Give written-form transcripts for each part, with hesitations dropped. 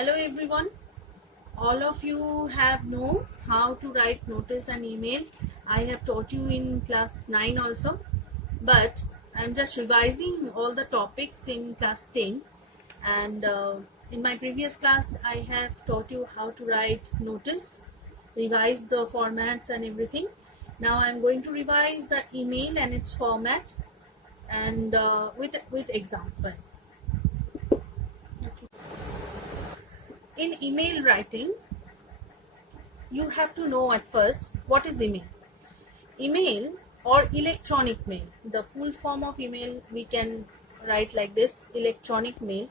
Hello everyone. All of you have known how to write notice and email. I have taught you in class 9 also, but I'm just revising all the topics in class 10, and in my previous class I have taught you how to write notice, revise the formats and everything. Now I'm going to revise the email and its format, and with example. In email writing, you have to know at first what is email. Email or electronic mail. The full form of email we can write like this: electronic mail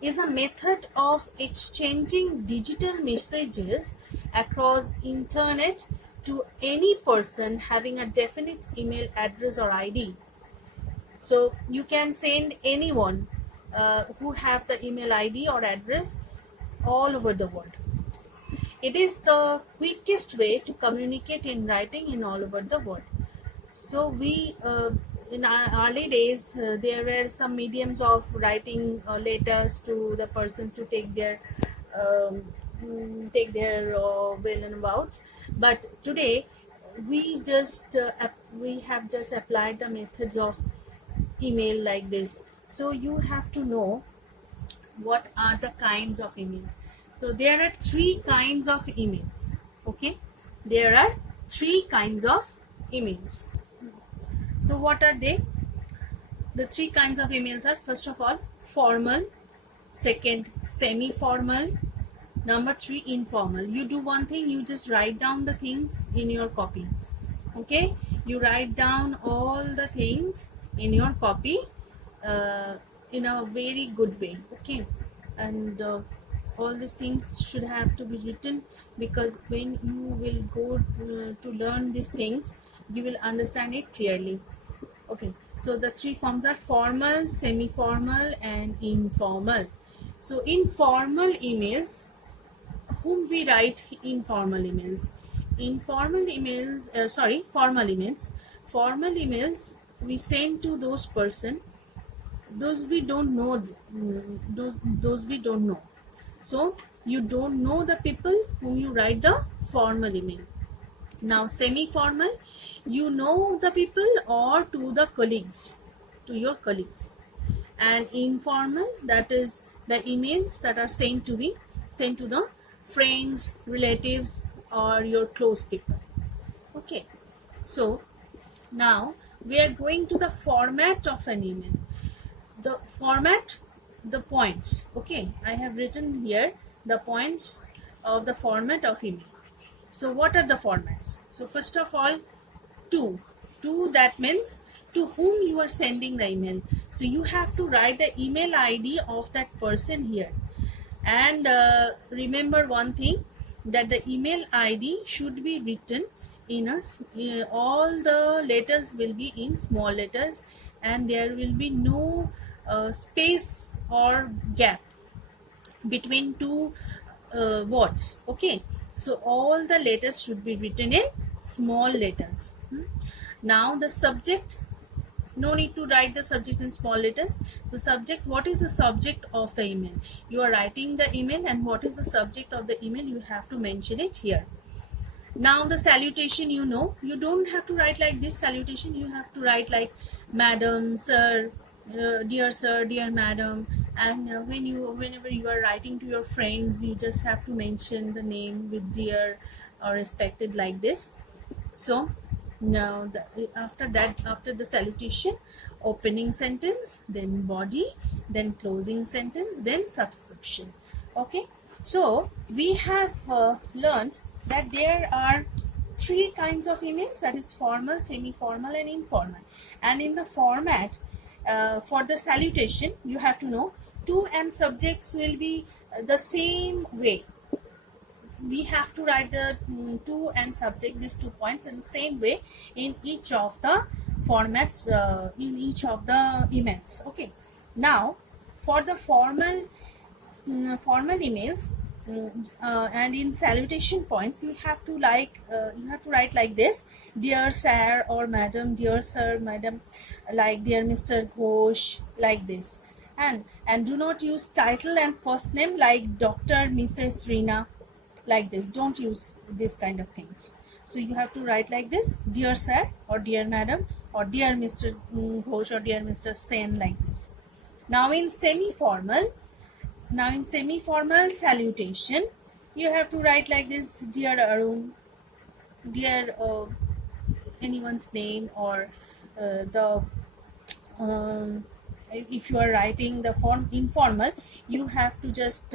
is a method of exchanging digital messages across internet to any person having a definite email address or ID. So you can send anyone who have the email ID or address all over the world. It is the quickest way to communicate in writing in all over the world. So we, in our early days, there were some mediums of writing letters to the person to take their will and abouts. But today, we have just applied the methods of email like this. So you have to know what are the kinds of emails. So there are three kinds of emails. Okay, there are three kinds of emails. So what are they? The three kinds of emails are, first of all, formal, second, semi-formal, number three, informal. You do one thing, you just write down the things in your copy. Okay, you write down all the things in your copy in a very good way. Okay, and all these things should have to be written, because when you will go to learn these things, you will understand it clearly. Okay, so the three forms are formal, semi-formal and informal. So in formal emails, whom we write informal emails? Formal emails we send to those person, those we don't know, those we don't know. So you don't know the people whom you write the formal email. Now semi-formal, you know the people or to the colleagues, to your colleagues. And informal, that is the emails that are sent to the friends, relatives or your close people. Okay, so now we are going to the format of an email. The format, the points. Okay, I have written here the points of the format of email. So what are the formats? So first of all, to, that means to whom you are sending the email. So you have to write the email ID of that person here. And remember one thing, that the email ID should be written in all the letters will be in small letters, and there will be no space or gap between two words. Okay, so all the letters should be written in small letters. Now the subject, no need to write the subject in small letters. The subject, what is the subject of the email? You are writing the email, and what is the subject of the email, you have to mention it here. Now the salutation, you know, you don't have to write like this salutation, you have to write like madam, sir, dear madam. And whenever you are writing to your friends, you just have to mention the name with dear or respected, like this. So now after the salutation, opening sentence, then body, then closing sentence, then subscription. Okay, so we have learned that there are three kinds of emails, that is formal, semi-formal and informal. And in the format, for the salutation, you have to know to and subjects will be the same way. We have to write the to and subject, these 2 points, in the same way in each of the formats, in each of the emails. Okay, now for the formal emails, and in salutation points, you have to write like this: dear sir or madam, dear sir, madam, like dear Mr. Ghosh, like this. and do not use title and first name like Dr. Mrs. Rina, like this. Don't use this kind of things. So you have to write like this, dear sir or dear madam or dear Mr. Ghosh or dear Mr. Sen, like this. Now in semi-formal salutation, you have to write like this, dear Arun, dear anyone's name, or the if you are writing the form informal, you have to just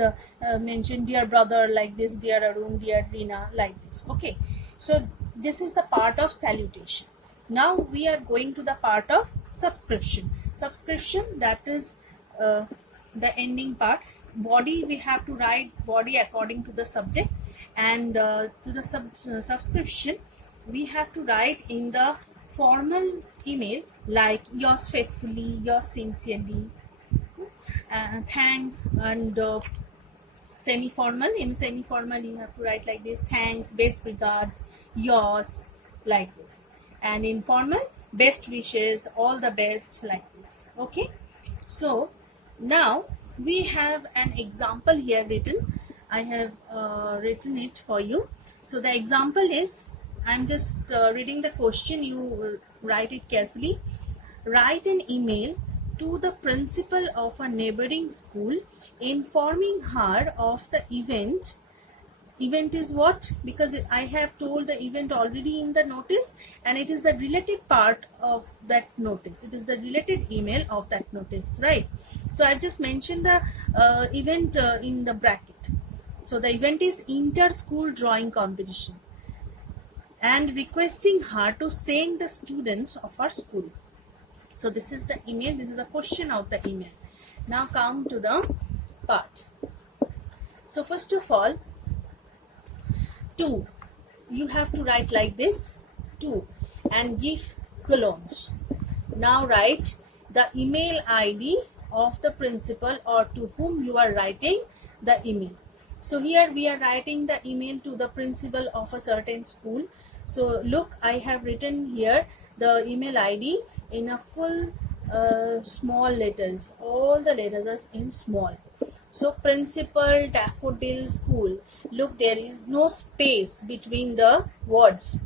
mention dear brother, like this, dear Arun, dear Rina, like this. Okay, so this is the part of salutation. Now we are going to the part of subscription. That is the ending part. Body, we have to write body according to the subject, and to the subscription we have to write in the formal email like yours faithfully, yours sincerely, thanks, and semi-formal, in semi-formal you have to write like this, thanks, best regards, yours, like this, and in formal, best wishes, all the best, like this. Okay, so now we have an example here written. I have written it for you. So the example is, I'm just reading the question, you write it carefully. Write an email to the principal of a neighboring school informing her of the event. Event is what? Because I have told the event already in the notice, and it is the related part of that notice. It is the related email of that notice, right? So I just mentioned the event in the bracket. So the event is inter-school drawing competition, and requesting her to send the students of our school. So this is the email, this is the question of the email. Now come to the part. So first of all, to, you have to write like this, to, and give colons. Now write the email ID of the principal or to whom you are writing the email. So here we are writing the email to the principal of a certain school. So look, I have written here the email ID in a full small letters. All the letters are in small. So principal Daffodil School. Look, there is no space between the words.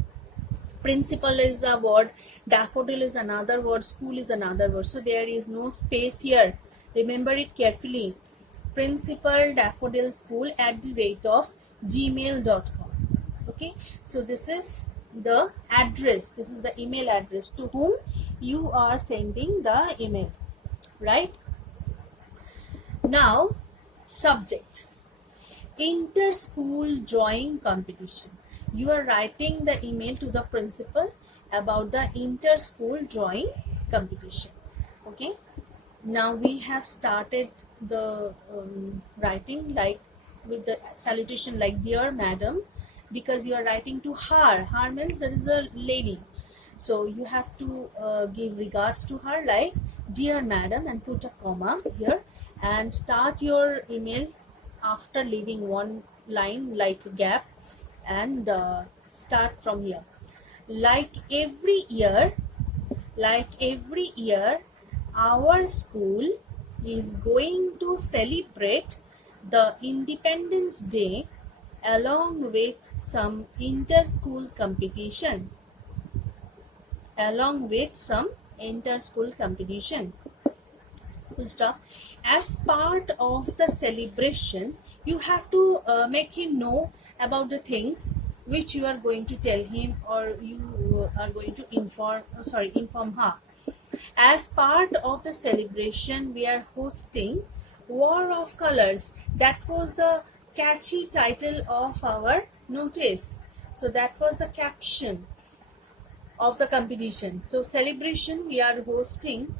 Principal is a word, daffodil is another word, school is another word. So there is no space here. Remember it carefully. Principal Daffodil School @gmail.com. Okay, so this is the address, this is the email address to whom you are sending the email, right? Now subject, inter-school drawing competition. You are writing the email to the principal about the inter-school drawing competition. Okay, now we have started the writing like with the salutation like dear madam, because you are writing to her. Her means there is a lady, so you have to give regards to her like dear madam and put a comma here, and start your email after leaving one line like a gap, and start from here. Like every year, our school is going to celebrate the Independence Day along with some inter-school competition. Full stop. As part of the celebration, you have to make him know about the things which you are going to tell him, or you are going to inform her. As part of the celebration, we are hosting War of Colors. That was the catchy title of our notice. So that was the caption of the competition. So celebration, we are hosting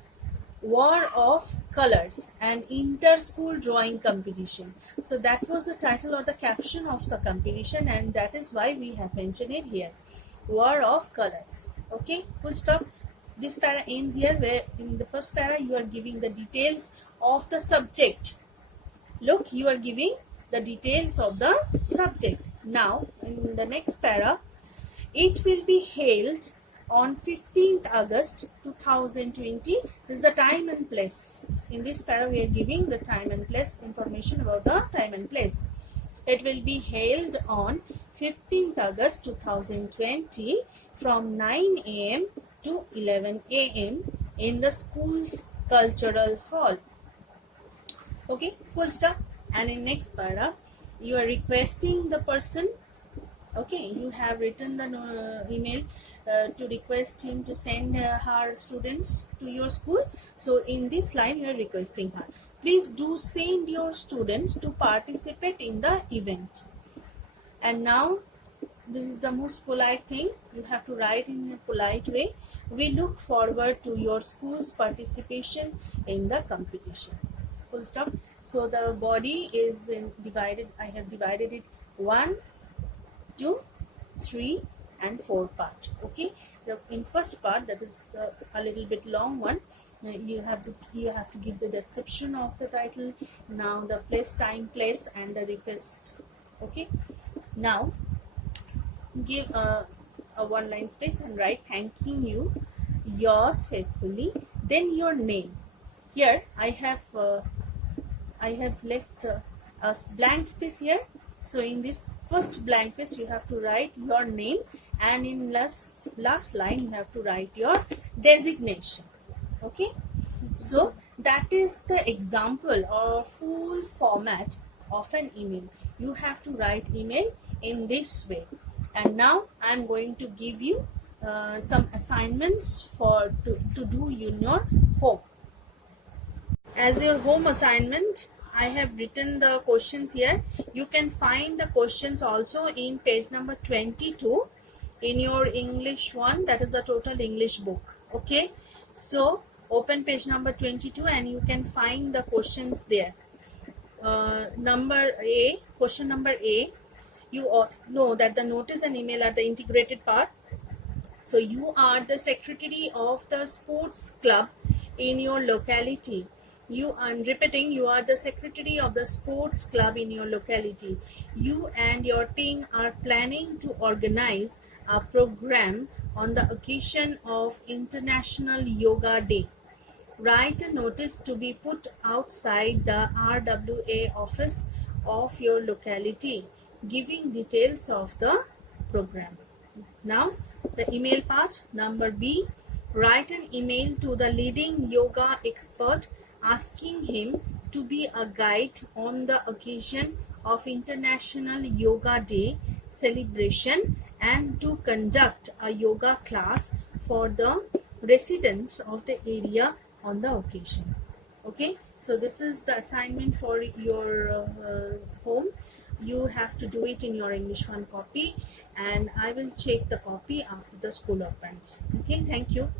War of Colors and inter-school drawing competition. So that was the title or the caption of the competition, and that is why we have mentioned it here, War of Colors. Okay, full stop. This para ends here, where in the first para you are giving the details of the subject. Look, you are giving the details of the subject. Now in the next para, it will be held on 15th August 2020. This is the time and place. in this para we are giving the time and place, information about the time and place. It will be held on 15th August 2020 from 9 a.m. to 11 a.m. in the school's cultural hall. Okay, full stop. And in next para, you are requesting the person. Okay, you have written the email to request him to send her students to your school. So in this line, you are requesting her. Please do send your students to participate in the event. And now, this is the most polite thing. You have to write in a polite way. We look forward to your school's participation in the competition. Full stop. So the body is divided. I have divided it 1, 2, 3 and 4 part. Okay, in first part, that is a little bit long one, you have to give the description of the title, now the place, time, place and the request. Okay, now give a one line space and write thanking you, yours faithfully, then your name. Here I have left a blank space here. So in this first blank space you have to write your name, and in last line you have to write your designation. Okay, so that is the example or full format of an email. You have to write email in this way. And now I am going to give you some assignments to do in your home. As your home assignment, I have written the questions here. You can find the questions also in page number 22 in your English 1, that is the total English book. Okay, so open page number 22 and you can find the questions there. Question number A, you know that the notice and email are the integrated part. So you are the secretary of the sports club in your locality. I'm repeating, you are the secretary of the sports club in your locality. You and your team are planning to organize a program on the occasion of International Yoga Day. Write a notice to be put outside the RWA office of your locality, giving details of the program. Now, the email part, number B, write an email to the leading yoga expert asking him to be a guide on the occasion of International Yoga Day celebration and to conduct a yoga class for the residents of the area on the occasion. Okay, so this is the assignment for your home. You have to do it in your English 1 copy, and I will check the copy after the school opens. Okay, thank you.